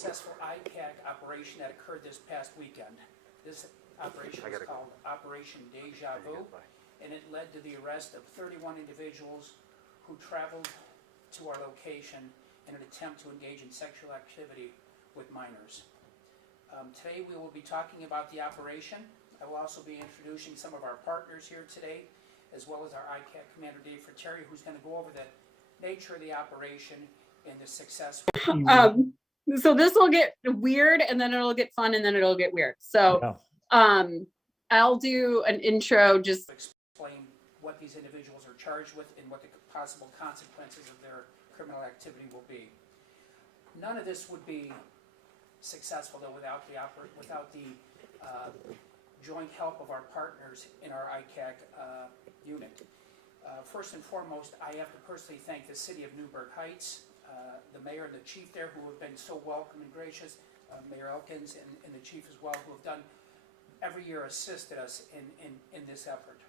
successful ICAC operation that occurred this past weekend. This operation was called Operation Deja Vu, and it led to the arrest of 31 individuals who traveled to our location in an attempt to engage in sexual activity with minors. Today we will be talking about the operation. I will also be introducing some of our partners here today, as well as our ICAC Commander Dave Frattare, who's going to go over the nature of the operation and the success. So this will get weird, and then it'll get fun, and then it'll get weird. So I'll do an intro, just explain what these individuals are charged with and what the possible consequences of their criminal activity will be. None of this would be successful though without the joint help of our partners in our ICAC unit. First and foremost, I have to personally thank the City of Newburgh Heights, the mayor and the chief there, who have been so welcome and gracious, Mayor Elkins and the chief as well, who have done every year assisted us in this effort.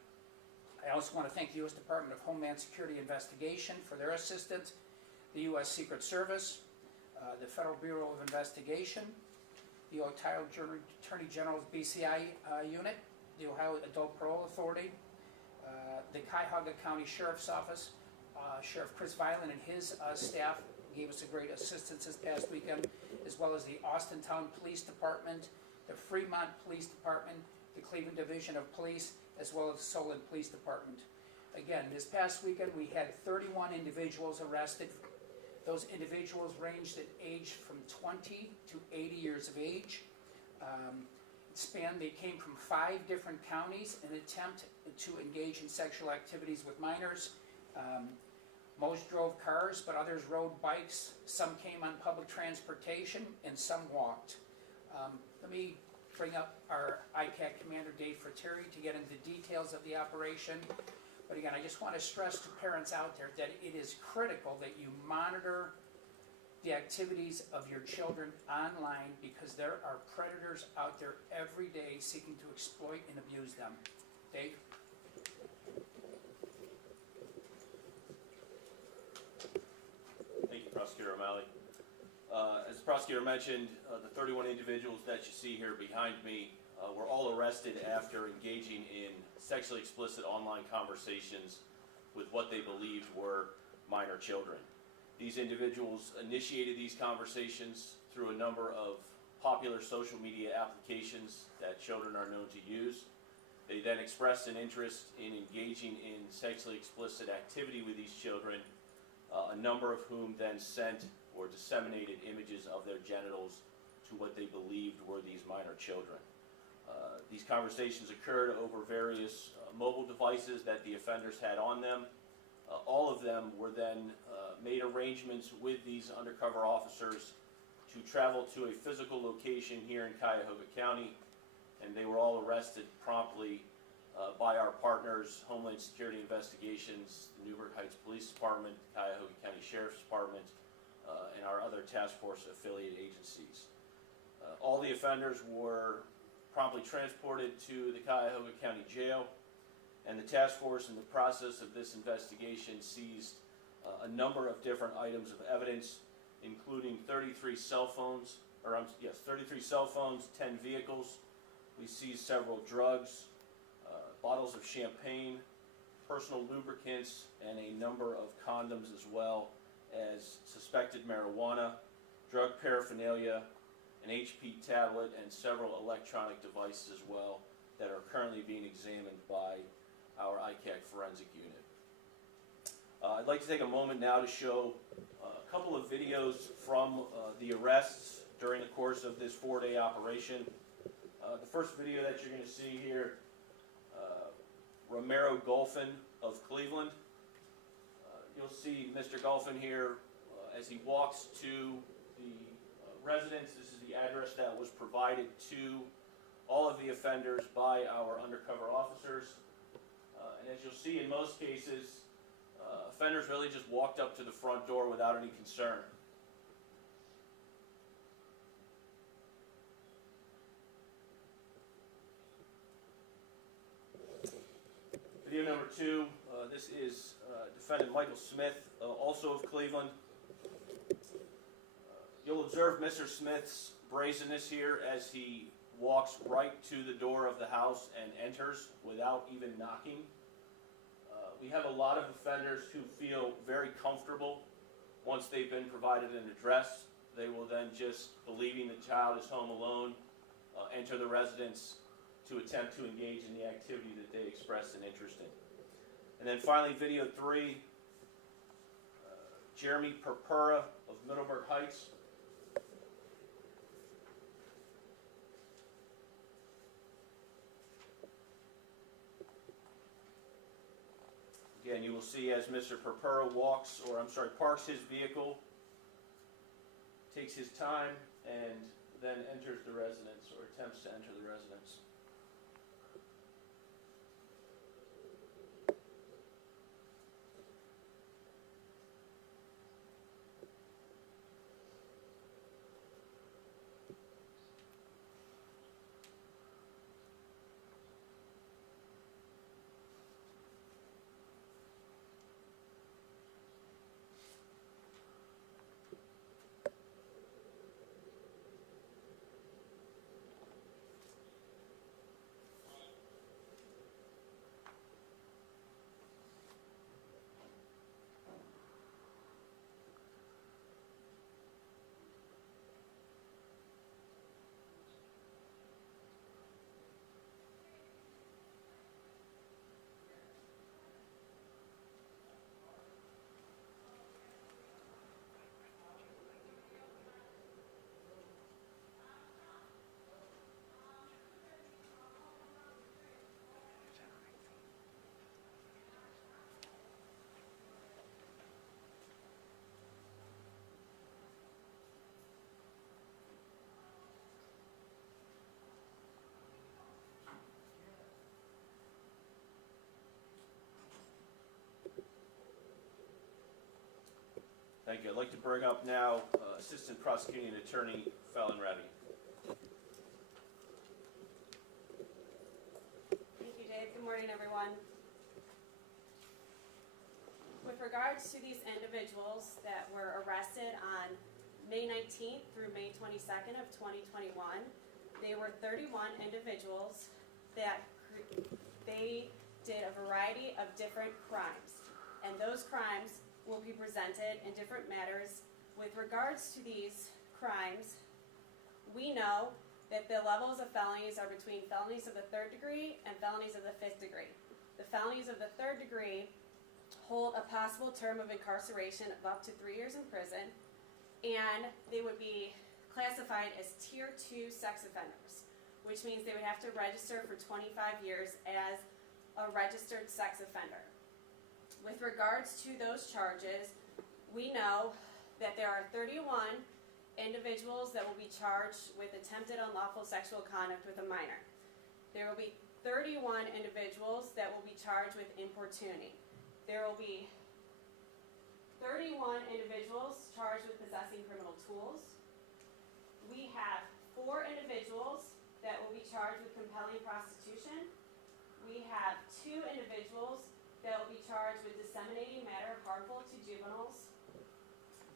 I also want to thank the U.S. Department of Homeland Security Investigation for their assistance, the U.S. Secret Service, the Federal Bureau of Investigation, the Ohio Attorney General's BCI unit, the Ohio Adult Parole Authority, the Cuyahoga County Sheriff's Office. Sheriff Chris Violin and his staff gave us a great assistance this past weekend, as well as the Austintown Police Department, the Fremont Police Department, the Cleveland Division of Police, as well as the Solon Police Department. Again, this past weekend we had 31 individuals arrested. Those individuals ranged in age from 20 to 80 years of age. They came from 5 different counties in an attempt to engage in sexual activities with minors. Most drove cars, but others rode bikes. Some came on public transportation, and some walked. Let me bring up our ICAC Commander Dave Frattare to get into the details of the operation. But again, I just want to stress to parents out there that it is critical that you monitor the activities of your children online, because there are predators out there every day seeking to exploit and abuse them. Dave? Thank you, Prosecutor O'Malley. As the prosecutor mentioned, the 31 individuals that you see here behind me were all arrested after engaging in sexually explicit online conversations with what they believed were minor children. These individuals initiated these conversations through a number of popular social media applications that children are known to use. They then expressed an interest in engaging in sexually explicit activity with these children, a number of whom then sent or disseminated images of their genitals to what they believed were these minor children. These conversations occurred over various mobile devices that the offenders had on them. All of them were then made arrangements with these undercover officers to travel to a physical location here in Cuyahoga County, and they were all arrested promptly by our partners, Homeland Security Investigations, the Newburgh Heights Police Department, Cuyahoga County Sheriff's Department, and our other task force affiliate agencies. All the offenders were promptly transported to the Cuyahoga County Jail, and the task force, in the process of this investigation, seized a number of different items of evidence, including 33 cell phones, 10 vehicles. We seized several drugs, bottles of champagne, personal lubricants, and a number of condoms, as well as suspected marijuana, drug paraphernalia, an HP tablet, and several electronic devices as well that are currently being examined by our ICAC forensic unit. I'd like to take a moment now to show a couple of videos from the arrests during the course of this 4-day operation. The first video that you're going to see here, Romero Golphin of Cleveland. You'll see Mr. Golphin here as he walks to the residence. This is the address that was provided to all of the offenders by our undercover officers. And as you'll see, in most cases, offenders really just walked up to the front door without any concern. Video number 2, this is defendant Michael Smith, also of Cleveland. You'll observe Mr. Smith's brazenness here as he walks right to the door of the house and enters without even knocking. We have a lot of offenders who feel very comfortable once they've been provided an address. They will then, just believing the child is home alone, enter the residence to attempt to engage in the activity that they expressed an interest in. And then finally, video 3, Jeremy Purpura of Middleburg Heights. Again, you will see as Mr. Purpura parks his vehicle, takes his time, and then enters the residence, or attempts to enter the residence. Thank you. I'd like to bring up now Assistant Prosecuting Attorney Fallon Reddy. Thank you, Dave. Good morning, everyone. With regards to these individuals that were arrested on May 19th through May 22nd of 2021, they were 31 individuals that they did a variety of different crimes, and those crimes will be presented in different matters. With regards to these crimes, we know that the levels of felonies are between felonies of the 3rd degree and felonies of the 5th degree. The felonies of the 3rd degree hold a possible term of incarceration of up to 3 years in prison, and they would be classified as Tier 2 sex offenders, which means they would have to register for 25 years as a registered sex offender. With regards to those charges, we know that there are 31 individuals that will be charged with attempted unlawful sexual conduct with a minor. There will be 31 individuals that will be charged with importuning. There will be 31 individuals charged with possessing criminal tools. We have 4 individuals that will be charged with compelling prostitution. We have 2 individuals that will be charged with disseminating matter harmful to juveniles.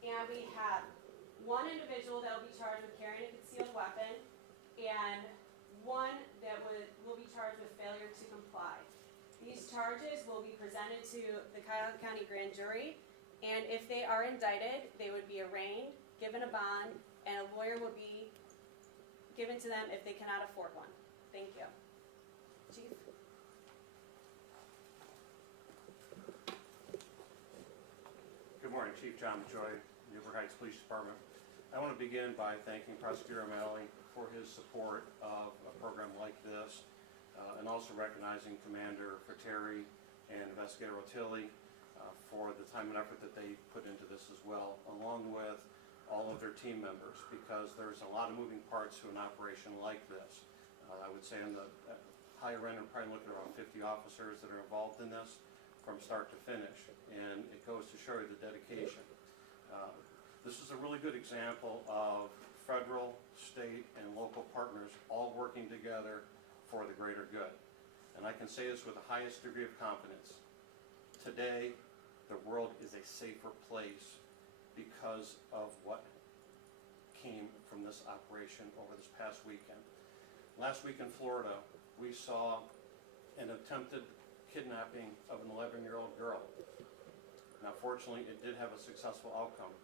And we have 1 individual that will be charged with carrying a concealed weapon, and 1 that will be charged with failure to comply. These charges will be presented to the Cuyahoga County Grand Jury, and if they are indicted, they would be arraigned, given a bond, and a lawyer will be given to them if they cannot afford one. Thank you. Chief? Good morning, Chief John Joy, Newburgh Heights Police Department. I want to begin by thanking Prosecutor O'Malley for his support of a program like this, and also recognizing Commander Frattare and Investigator O'Tilley for the time and effort that they put into this as well, along with all of their team members, because there's a lot of moving parts to an operation like this. I would say on the higher end, we're probably looking at around 50 officers that are involved in this from start to finish, and it goes to show you the dedication. This is a really good example of federal, state, and local partners all working together for the greater good. And I can say this with the highest degree of confidence. Today, the world is a safer place because of what came from this operation over this past weekend. Last week in Florida, we saw an attempted kidnapping of an 11-year-old girl. Now fortunately, it did have a successful outcome.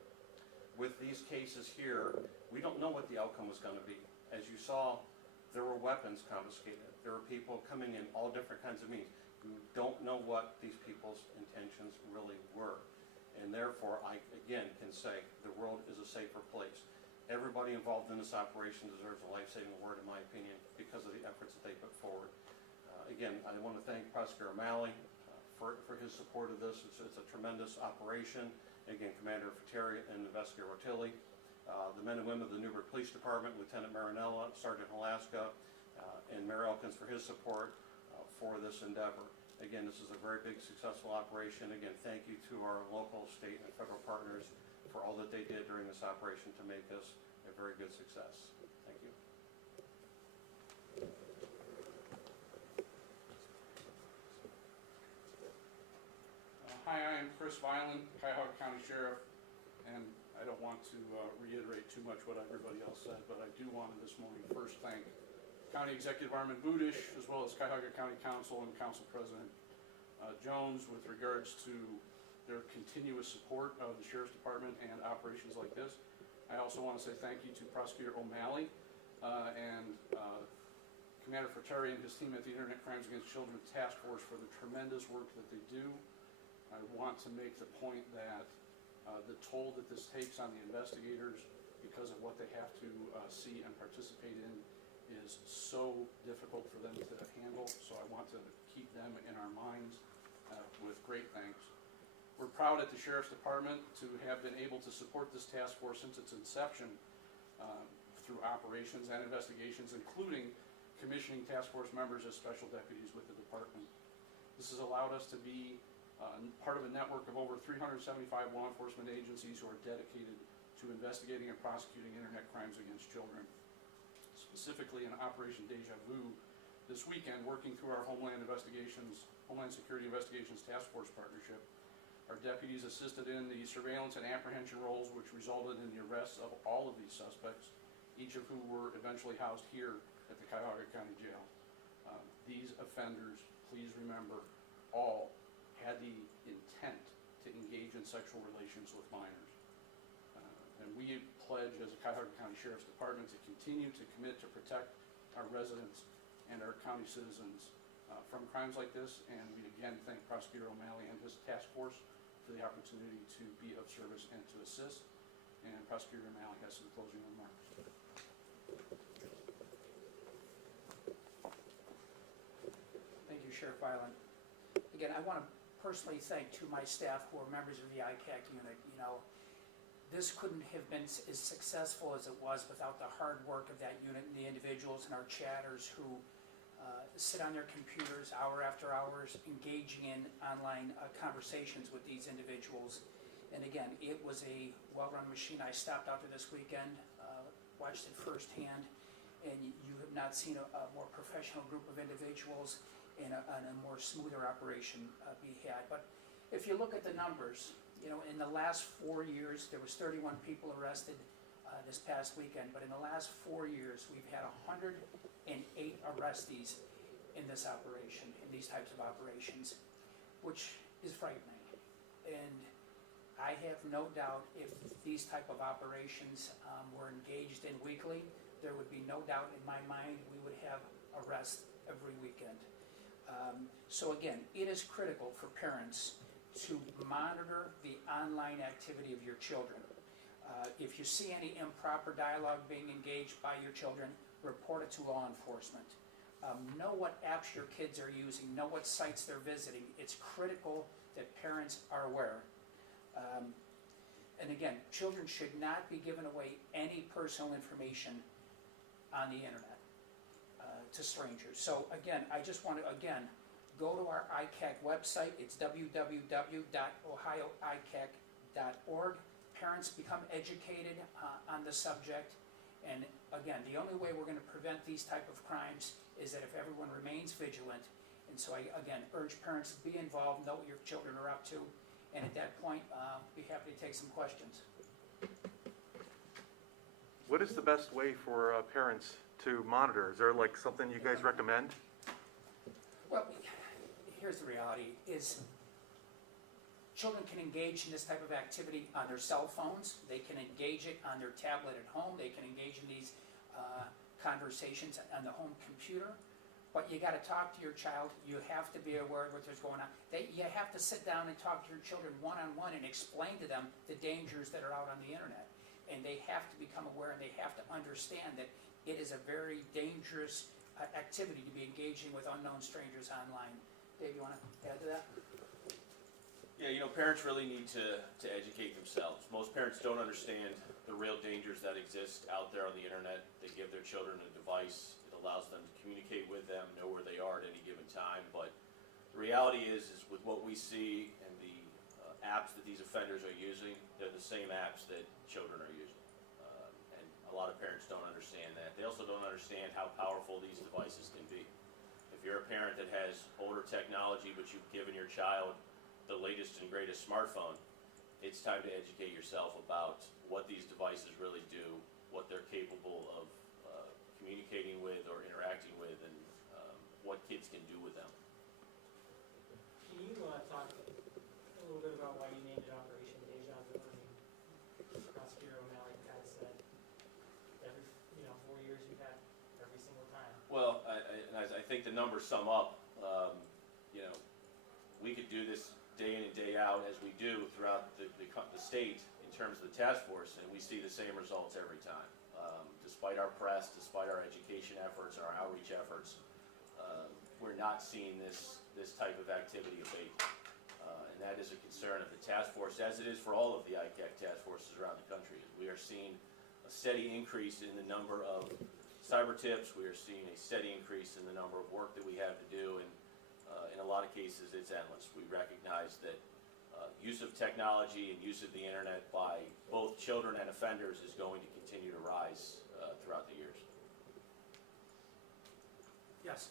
With these cases here, we don't know what the outcome was going to be. As you saw, there were weapons confiscated. There were people coming in all different kinds of means. We don't know what these people's intentions really were. And therefore, I again can say the world is a safer place. Everybody involved in this operation deserves a life-saving award, in my opinion, because of the efforts that they put forward. Again, I want to thank Prosecutor O'Malley for his support of this. It's a tremendous operation. Again, Commander Frattare and Investigator Ortilli, the men and women of the Newburgh Police Department, Lieutenant Marinella, Sergeant Alaska, and Mayor Elkins for his support for this endeavor. Again, this is a very big, successful operation. Again, thank you to our local, state, and federal partners for all that they did during this operation to make this a very good success. Thank you. Hi, I am Chris Violin, Cuyahoga County Sheriff, and I don't want to reiterate too much what everybody else said, but I do want to this morning first thank County Executive Armin Budish, as well as Cuyahoga County Council and Council President Jones with regards to their continuous support of the Sheriff's Department and operations like this. I also want to say thank you to Prosecutor O'Malley and Commander Frattare and his team at the Internet Crimes Against Children Task Force for the tremendous work that they do. I want to make the point that the toll that this takes on the investigators because of what they have to see and participate in is so difficult for them to handle, so I want to keep them in our minds with great thanks. We're proud at the Sheriff's Department to have been able to support this task force since its inception through operations and investigations, including commissioning task force members as special deputies with the department. This has allowed us to be part of a network of over 375 law enforcement agencies who are dedicated to investigating and prosecuting internet crimes against children. Specifically in Operation Deja Vu this weekend, working through our Homeland Security Investigations Task Force partnership, our deputies assisted in the surveillance and apprehension roles, which resulted in the arrests of all of these suspects, each of whom were eventually housed here at the Cuyahoga County Jail. These offenders, please remember, all had the intent to engage in sexual relations with minors. And we pledge as a Cuyahoga County Sheriff's Department to continue to commit to protect our residents and our county citizens from crimes like this. And we again thank Prosecutor O'Malley and his task force for the opportunity to be of service and to assist. And Prosecutor O'Malley has some closing remarks. Thank you, Sheriff Violin. Again, I want to personally thank to my staff who are members of the ICAC unit. You know, this couldn't have been as successful as it was without the hard work of that unit and the individuals and our chatters who sit on their computers hour after hours engaging in online conversations with these individuals. And again, it was a well-run machine. I stopped out there this weekend, watched it firsthand, and you have not seen a more professional group of individuals and a more smoother operation be had. But if you look at the numbers, you know, in the last 4 years, there was 31 people arrested this past weekend, but in the last 4 years, we've had 108 arrestees in this operation, in these types of operations, which is frightening. And I have no doubt if these type of operations were engaged in weekly, there would be no doubt in my mind we would have arrests every weekend. So again, it is critical for parents to monitor the online activity of your children. If you see any improper dialogue being engaged by your children, report it to law enforcement. Know what apps your kids are using, know what sites they're visiting. It's critical that parents are aware. And again, children should not be giving away any personal information on the internet to strangers. So again, I just want to, go to our ICAC website. It's www.ohioicac.org. Parents become educated on the subject. And again, the only way we're going to prevent these type of crimes is that if everyone remains vigilant. And so I, again, urge parents to be involved, know what your children are up to. And at that point, be happy to take some questions. What is the best way for parents to monitor? Is there like something you guys recommend? Well, here's the reality, is children can engage in this type of activity on their cell phones. They can engage it on their tablet at home. They can engage in these conversations on the home computer. But you gotta talk to your child. You have to be aware of what there's going on. You have to sit down and talk to your children one-on-one and explain to them the dangers that are out on the internet. And they have to become aware, and they have to understand that it is a very dangerous activity to be engaging with unknown strangers online. Dave, you wanna add to that? Yeah, you know, parents really need to educate themselves. Most parents don't understand the real dangers that exist out there on the internet. They give their children a device. It allows them to communicate with them, know where they are at any given time. But the reality is with what we see and the apps that these offenders are using, they're the same apps that children are using. And a lot of parents don't understand that. They also don't understand how powerful these devices can be. If you're a parent that has older technology, but you've given your child the latest and greatest smartphone, it's time to educate yourself about what these devices really do, what they're capable of communicating with or interacting with, and what kids can do with them. Can you talk a little bit about why you named it Operation Deja Vu? Prosecutor O'Malley kind of said every 4 years you've had every single time. Well, I think the numbers sum up. You know, we could do this day in and day out as we do throughout the state in terms of the task force, and we see the same results every time. Despite our press, despite our education efforts and our outreach efforts, we're not seeing this type of activity abate. And that is a concern of the task force, as it is for all of the ICAC task forces around the country. We are seeing a steady increase in the number of cyber tips. We are seeing a steady increase in the number of work that we have to do, and in a lot of cases it's endless. We recognize that use of technology and use of the internet by both children and offenders is going to continue to rise throughout the years. Yes.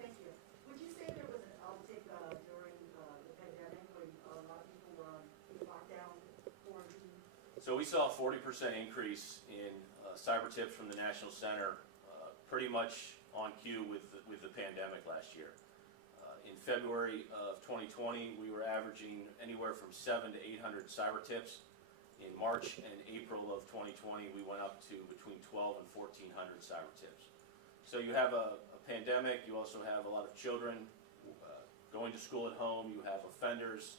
Thank you. Would you say there was an uptick during the pandemic when a lot of people were on lockdown, quarantine? So we saw a 40% increase in cyber tips from the National Center, pretty much on cue with the pandemic last year. In February of 2020, we were averaging anywhere from 700 to 800 cyber tips. In March and April of 2020, we went up to between 12 and 1,400 cyber tips. So you have a pandemic, you also have a lot of children going to school at home, you have offenders,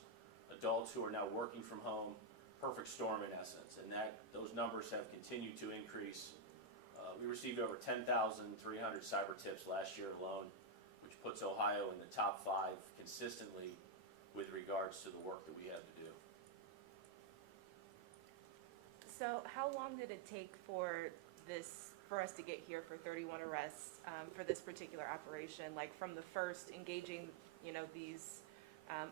adults who are now working from home, perfect storm in essence, and those numbers have continued to increase. We received over 10,300 cyber tips last year alone, which puts Ohio in the top 5 consistently with regards to the work that we have to do. So how long did it take for us to get here for 31 arrests for this particular operation, like from the first engaging, these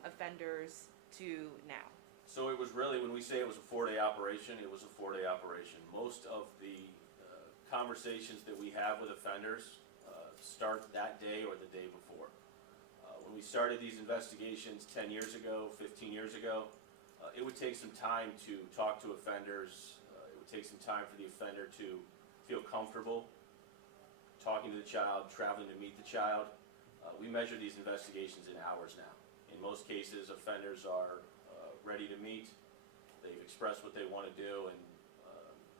offenders to now? So it was really, when we say it was a 4-day operation, it was a 4-day operation. Most of the conversations that we have with offenders start that day or the day before. When we started these investigations 10 years ago, 15 years ago, it would take some time to talk to offenders. It would take some time for the offender to feel comfortable talking to the child, traveling to meet the child. We measure these investigations in hours now. In most cases, offenders are ready to meet. They've expressed what they want to do, and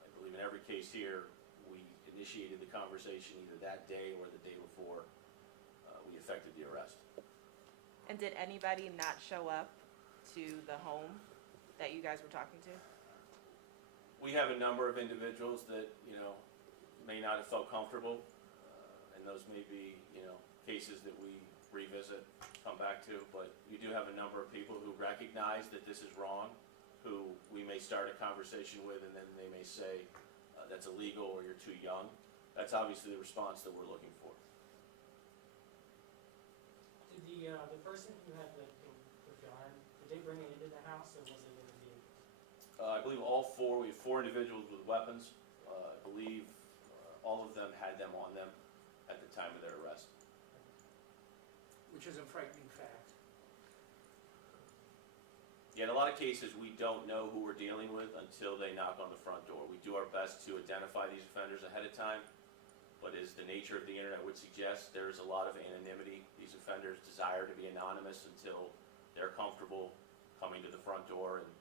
I believe in every case here, we initiated the conversation either that day or the day before we effected the arrest. And did anybody not show up to the home that you guys were talking to? We have a number of individuals that, may not have felt comfortable, and those may be, cases that we revisit, come back to, but you do have a number of people who recognize that this is wrong, who we may start a conversation with, and then they may say, that's illegal or you're too young. That's obviously the response that we're looking for. Did the person who had the gun, did they bring it into the house, or was it in the vehicle? I believe we have 4 individuals with weapons. I believe all of them had them on them at the time of their arrest. Which is a frightening fact. Yeah, in a lot of cases, we don't know who we're dealing with until they knock on the front door. We do our best to identify these offenders ahead of time, but as the nature of the internet would suggest, there's a lot of anonymity. These offenders desire to be anonymous until they're comfortable coming to the front door. And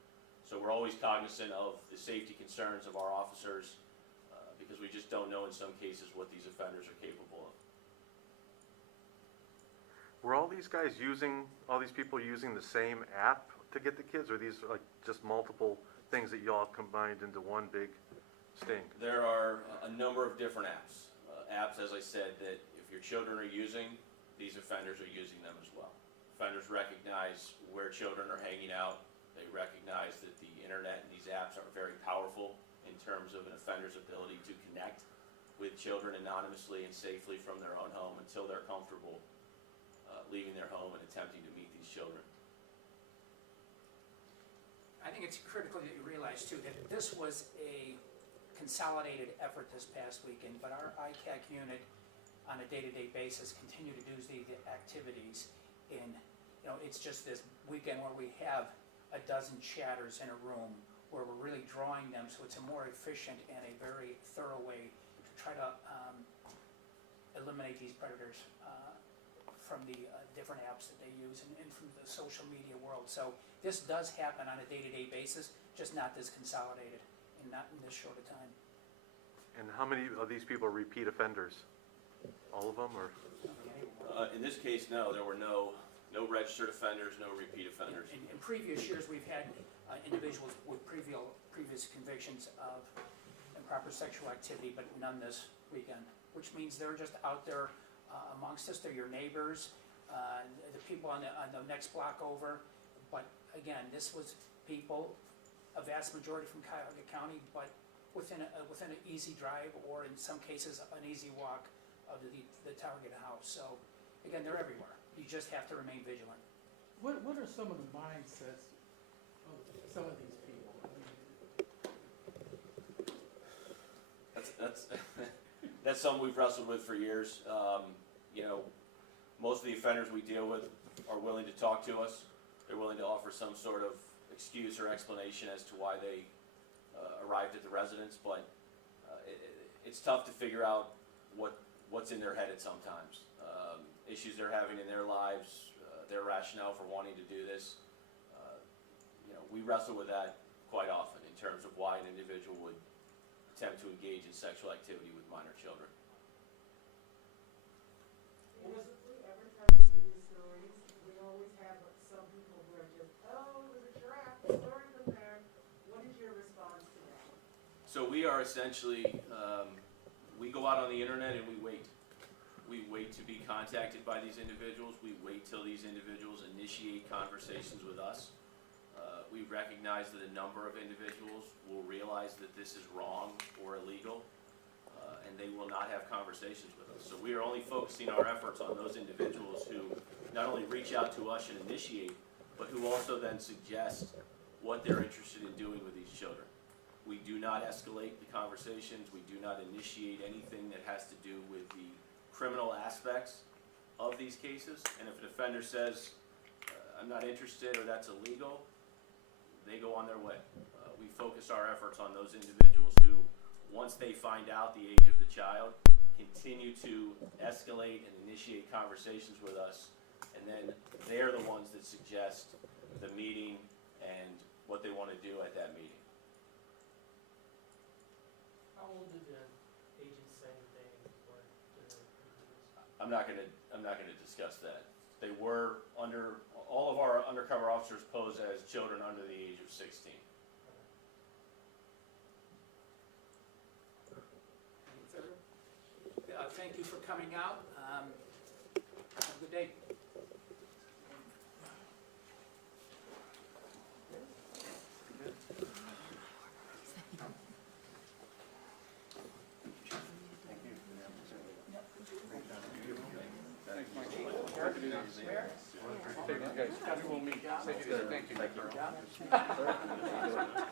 so we're always cognizant of the safety concerns of our officers because we just don't know in some cases what these offenders are capable of. Were all these people using the same app to get the kids, or these like just multiple things that you all combined into one big sting? There are a number of different apps. Apps, as I said, that if your children are using, these offenders are using them as well. Offenders recognize where children are hanging out. They recognize that the internet and these apps are very powerful in terms of an offender's ability to connect with children anonymously and safely from their own home until they're comfortable leaving their home and attempting to meet these children. I think it's critical that you realize too that this was a consolidated effort this past weekend, but our ICAC unit on a day-to-day basis continue to do the activities in, it's just this weekend where we have a dozen chatters in a room where we're really drawing them, so it's a more efficient and a very thorough way to try to eliminate these predators from the different apps that they use and from the social media world. So this does happen on a day-to-day basis, just not this consolidated and not in this short a time. And how many of these people are repeat offenders? All of them, or? In this case, no, there were no registered offenders, no repeat offenders. In previous years, we've had individuals with previous convictions of improper sexual activity, but none this weekend, which means they're just out there amongst us. They're your neighbors, the people on the next block over. But again, this was people, a vast majority from Cuyahoga County, but within an easy drive, or in some cases an easy walk of the target house. So again, they're everywhere. You just have to remain vigilant. What are some of the mindsets of some of these people? That's something we've wrestled with for years. Most of the offenders we deal with are willing to talk to us. They're willing to offer some sort of excuse or explanation as to why they arrived at the residence, but it's tough to figure out what's in their head at some times. Issues they're having in their lives, their rationale for wanting to do this. We wrestle with that quite often in terms of why an individual would attempt to engage in sexual activity with minor children. We advertise these stories, we always have some people who are just, oh, it was a trap, the story was there. What is your response to that? So we are essentially, we go out on the internet and we wait. We wait to be contacted by these individuals. We wait till these individuals initiate conversations with us. We recognize that a number of individuals will realize that this is wrong or illegal, and they will not have conversations with us. So we are only focusing our efforts on those individuals who not only reach out to us and initiate, but who also then suggest what they're interested in doing with these children. We do not escalate the conversations. We do not initiate anything that has to do with the criminal aspects of these cases. And if an offender says, I'm not interested or that's illegal, they go on their way. We focus our efforts on those individuals who, once they find out the age of the child, continue to escalate and initiate conversations with us, and then they're the ones that suggest the meeting and what they want to do at that meeting. How old did the agents say that they were to the computers? I'm not gonna discuss that. They were all of our undercover officers pose as children under the age of 16. Any further? Thank you for coming out. Have a good day. Thank you, guys. We will meet. Thank you. Thank you.